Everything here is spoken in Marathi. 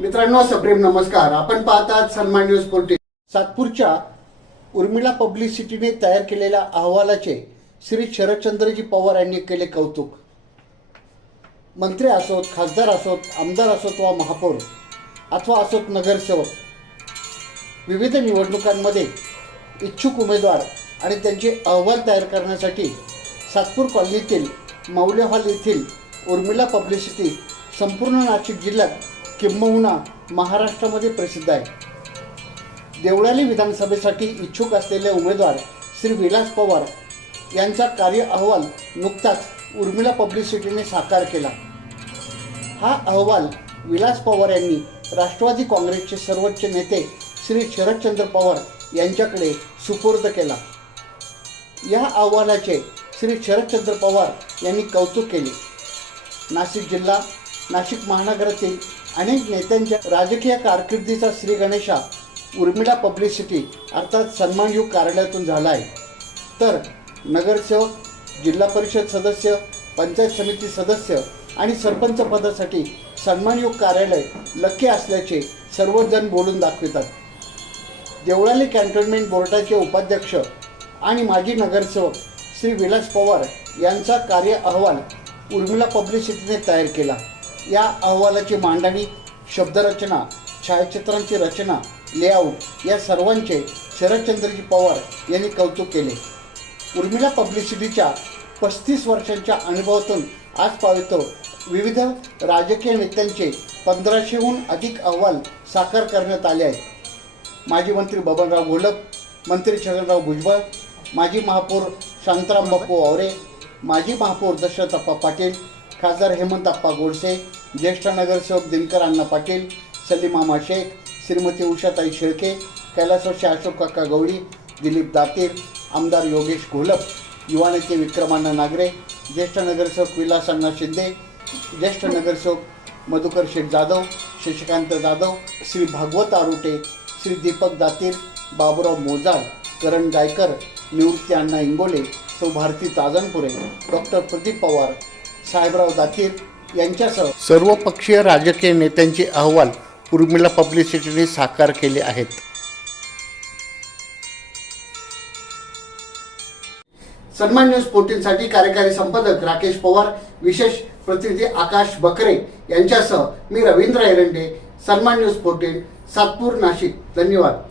मित्रांनो सप्रेम नमस्कार. आपण पाहतात सन्मान न्यूज फोर्टी सातपूरच्या उर्मिला पब्लिसिटीने तयार केलेल्या अहवालाचे श्री शरदचंद्रजी पवार यांनी केले कौतुक. मंत्री असोत खासदार असोत आमदार असोत वा महापौर अथवा असोत नगरसेवक विविध निवडणुकांमध्ये इच्छुक उमेदवार आणि त्यांचे अहवाल तयार करण्यासाठी सातपूर कॉलनीतील मौल्य हॉल येथील उर्मिला पब्लिसिटी संपूर्ण नाशिक जिल्ह्यात किंबहुना महाराष्ट्रामध्ये प्रसिद्ध आहे. देवळाली विधानसभेसाठी इच्छुक असलेले उमेदवार श्री विलास पवार यांचा कार्य अहवाल नुकताच उर्मिला पब्लिसिटीने साकार केला. हा अहवाल विलास पवार यांनी राष्ट्रवादी काँग्रेसचे सर्वोच्च नेते श्री शरदचंद्र पवार यांच्याकडे सुपूर्द केला. या अहवालाचे श्री शरदचंद्र पवार यांनी कौतुक केले. नाशिक जिल्हा नाशिक महानगरातील अनेक नेत्यांच्या राजकीय कारकिर्दीचा श्री गणेशा उर्मिला पब्लिसिटी अर्थात सन्मानयुग कार्यालयातून झाला आहे. तर नगरसेवक जिल्हा परिषद सदस्य पंचायत समिती सदस्य आणि सरपंच पदासाठी सन्मानयुग कार्यालय लक्की असल्याचे सर्वजण बोलून दाखवितात. देवळाली कॅन्टोन्मेंट बोर्डाचे उपाध्यक्ष आणि माजी नगरसेवक श्री विलास पवार यांचा कार्य अहवाल उर्मिला पब्लिसिटीने तयार केला. या अहवालाची मांडणी शब्दरचना छायाचित्रांची रचना लेआउट या सर्वांचे शरदचंद्रजी पवार यांनी कौतुक केले. उर्मिला पब्लिसिटीच्या पस्तीस वर्षांच्या अनुभवातून आज पावितो विविध राजकीय नेत्यांचे पंधराशेहून अधिक अहवाल साकार करण्यात आले आहेत. माजी मंत्री बबनराव घोलप मंत्री छगनराव भुजबळ माजी महापौर शांताराम बापू आवरे माजी महापौर दशरथप्पा पाटील खासदार हेमंतप्पा गोडसे ज्येष्ठ नगरसेवक दिनकर अण्णा पाटील सलीमामा शेख श्रीमती उषाताई शेळके कैलासवर्षी अशोक काका गवळी दिलीप दातीर आमदार योगेश घोलप युवा नेते विक्रमांना नागरे ज्येष्ठ नगरसेवक विलास अण्णा शिंदे ज्येष्ठ नगरसेवक मधुकर शेठ जाधव शशिकांत जाधव श्री भागवत आरुटे श्री दीपक दातीर बाबुराव मोजाळ करण गायकर निवृत्ती अण्णा इंगोले सौ भारती ताजनपुरे डॉक्टर प्रदीप पवार साहेबराव दातीर यांच्यासह सर्व पक्षीय राजकीय नेत्यांचे अहवाल उर्मिला पब्लिसिटीने साकार केले आहेत. सन्मान न्यूज फोर्टीनसाठी कार्यकारी संपादक राकेश पवार विशेष प्रतिनिधी आकाश बकरे यांच्यासह मी रवींद्र एरंडे सन्मान न्यूज फोर्टीन सातपूर नाशिक. धन्यवाद.